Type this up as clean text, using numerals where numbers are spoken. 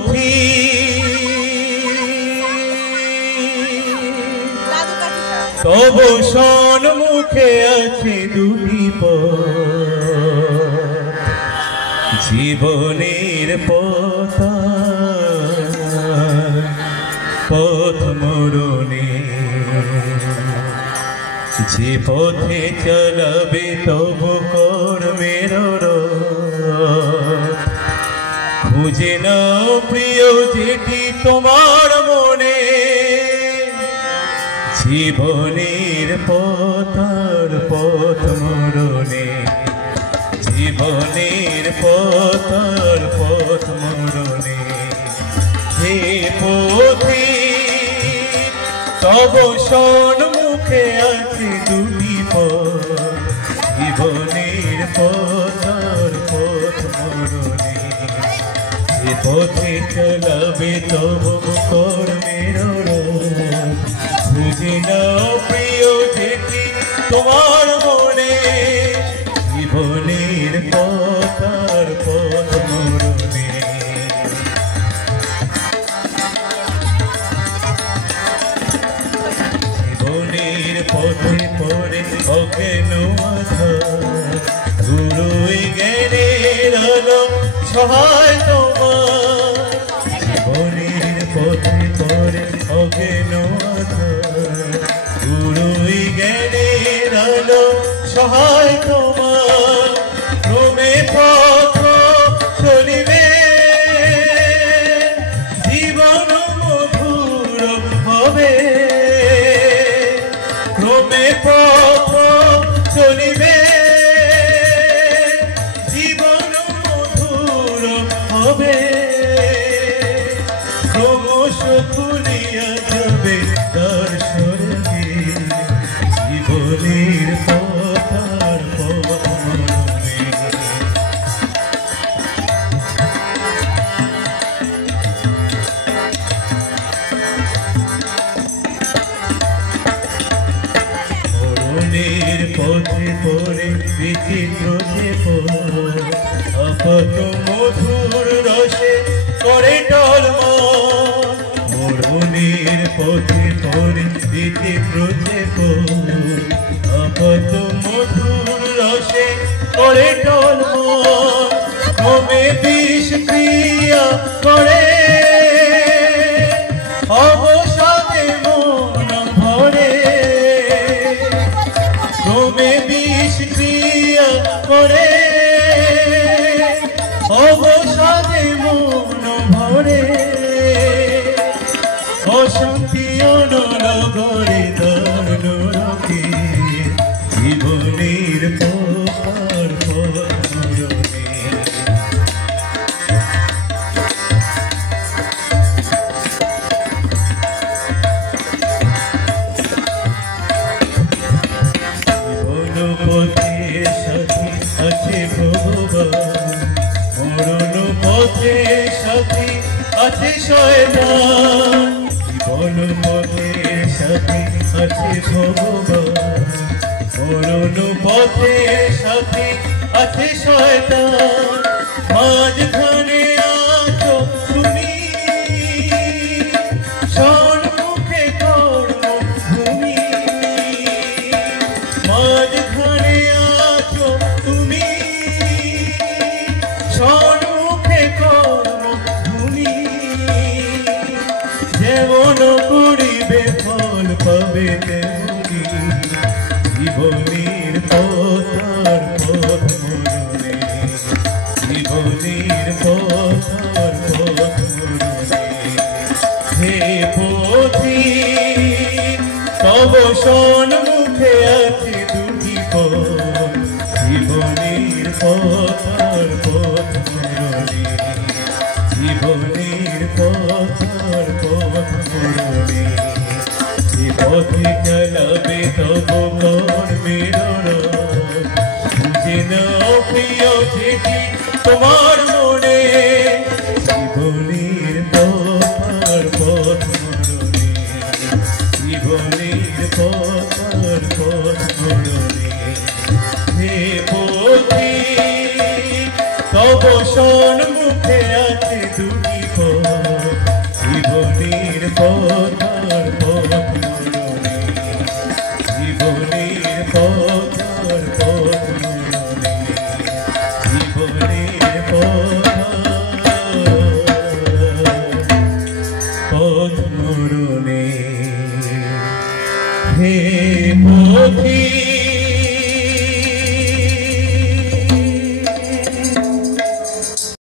পথি তব সম্মুখে আছে দুটি পথ জীবনের পথ মরণে যে পথে চলবে তব কর্মের খুঁজে নাও প্রিয় যেটি তোমার মনে জীবনের পথ মরণে জীবনের পথ মরণে হে পথি তব সম্মুখে আছে দুটি পথ জীবনের পথ মরণে যে পথে চলবে তব কর্মের খুঁজে নাও প্রিয় যেটি তোমার মনে জীবনের পথ মরণে জীবনের পথে পড়ে অজ্ঞান গুরুই জ্ঞানের আলো সহায় তোমার জীবনের পথে পড়ে অজ্ঞান গুরুই জ্ঞানের আলো সহায় তোমার ক্রমে পথ চলিবে জীবন মধুর হবে ক্রমে পথ চলিবে জীবন মধুর হবে ক্রমশ খুলিয়া যাবে তার স্বর্গে জীবনের পথ মরণে মরণের পথে পড়ে বিচিত্র যে আপত মধুর রসে করে টলমল মরণের পথে পড়ে বিচিত্র যে আপত মধুর রসে করে টলমল ক্রমে বিষ ক্রিয়া করে অবসাদে মন ভরে ক্রমে বিষ ক্রিয়া করে অবসাদে মন ভরে অশান্তি অনগরে দর্ণকে জীবনের পথ মরণে জীবন পথে সাথী আছে ভগবান মরণ পথে সাথী আছে শয়তান জীবন পথে সাথী আছে ভগবান মরণ পথে সাথী আছে শয়তান মাঝখানে আছো তুমি সম্মুখে কর্মভূমি মাঝখানে আছো তুমি সম্মুখে কর্মভূমি যেমন করিবে ফল পাবে তেমনি জীবনের পথ মরণে জীবনের পথ মরণে হে পথি তব সম্মুখে আছে দুটি পথ জীবনের পথ মরণে জীবনের পথ মরণে যে পথে চলবে তব কর্মের খুঁজে নাও প্রিয় যেটি তোমার মনে জীবনের পথ মরণে জীবনের পথ মরণে হে পথি তব সম্মুখে আছে দুটি পথ পথ আর পথ মরণে, জীবনের পথ আর পথ মরণে, জীবনের পথ মরণে। হে পথিক